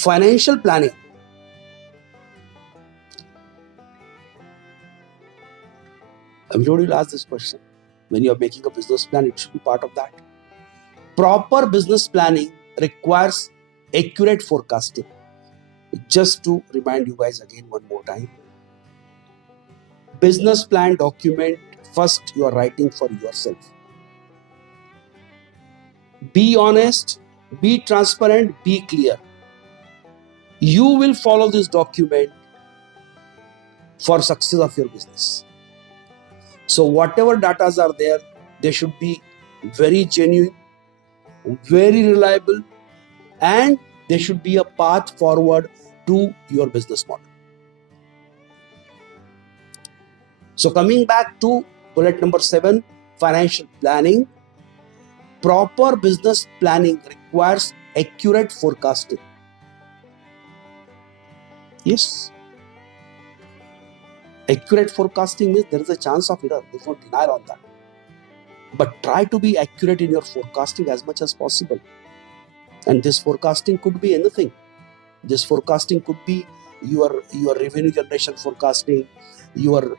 Financial planning. Everybody will ask this question. When you are making a business plan, it should be part of that. Proper business planning requires accurate forecasting. Just to remind you guys again one more time, business plan document first you are writing for yourself. Be honest, be transparent, be clear. You will follow this document for success of your business. So whatever data are there, they should be very genuine, very reliable, and there should be a path forward to your business model. So coming back to bullet number 7, financial planning. Proper business planning requires accurate forecasting. Yes. Accurate forecasting means there is a chance of error. There's no denial on that. But try to be accurate in your forecasting as much as possible. And this forecasting could be anything. This forecasting could be your revenue generation forecasting, your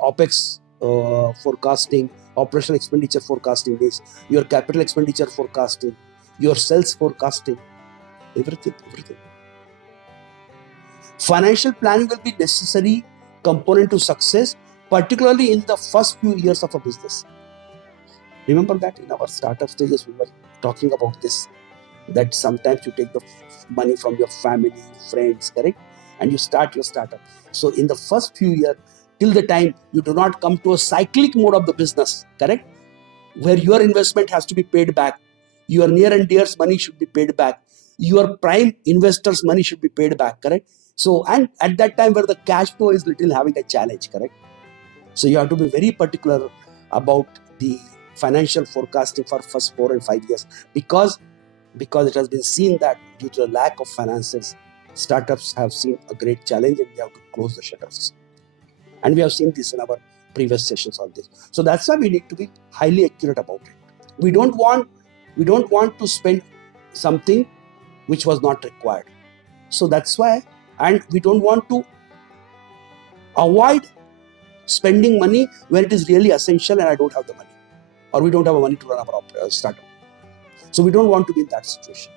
OPEX forecasting, operational expenditure forecasting, your capital expenditure forecasting, your sales forecasting, everything. Financial planning will be necessary component to success, particularly in the first few years of a business. Remember that in our startup stages we were talking about this, that sometimes you take the money from your family, friends, correct? And you start your startup. So in the first few years, till the time you do not come to a cyclic mode of the business, correct? Where your investment has to be paid back, your near and dear's money should be paid back, your prime investors' money should be paid back, correct? So, and at that time where the cash flow is little having a challenge, correct? So you have to be very particular about the financial forecasting for first 4 and 5 years, because it has been seen that due to the lack of finances, startups have seen a great challenge and they have to close the shutters. And we have seen this in our previous sessions on this. So that's why we need to be highly accurate about it. We don't want to spend something which was not required. So that's why, and we don't want to avoid spending money when it is really essential and I don't have the money, or we don't have money to run our startup. So we don't want to be in that situation.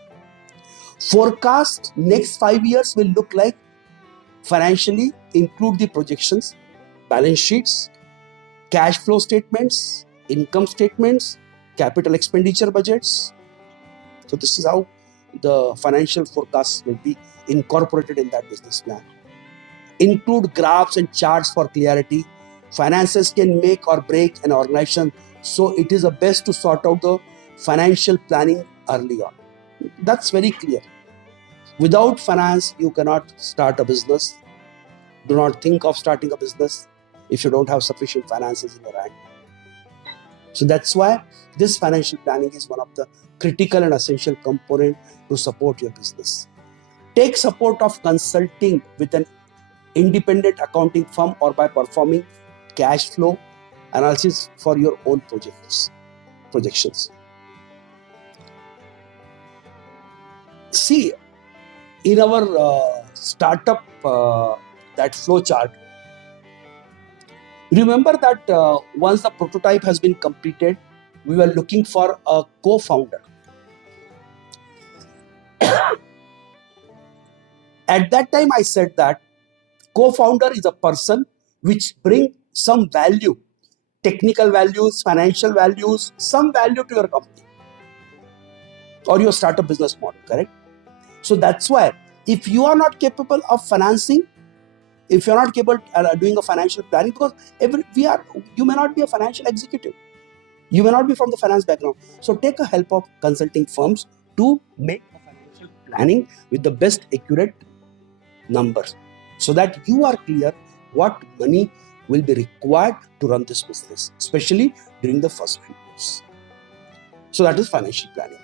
Forecast next 5 years will look like financially, include the projections, balance sheets, cash flow statements, income statements, capital expenditure budgets. So this is how the financial forecasts will be incorporated in that business plan. Include graphs and charts for clarity. Finances can make or break an organization, so it is the best to sort out the financial planning early on. That's very clear. Without finance, you cannot start a business. Do not think of starting a business if you don't have sufficient finances in your hand. So that's why this financial planning is one of the critical and essential component to support your business. Take support of consulting with an independent accounting firm or by performing cash flow analysis for your own projections. See, in our startup, that flow chart, remember that once the prototype has been completed, we were looking for a co-founder. At that time, I said that co-founder is a person which brings some value, technical values, financial values, some value to your company or your startup business model, correct? So that's why if you are not capable of financing, if you're not capable of doing a financial planning, because you may not be a financial executive, you may not be from the finance background. So take a help of consulting firms to make a financial planning with the best accurate numbers, so that you are clear what money will be required to run this business, especially during the first few years. So that is financial planning.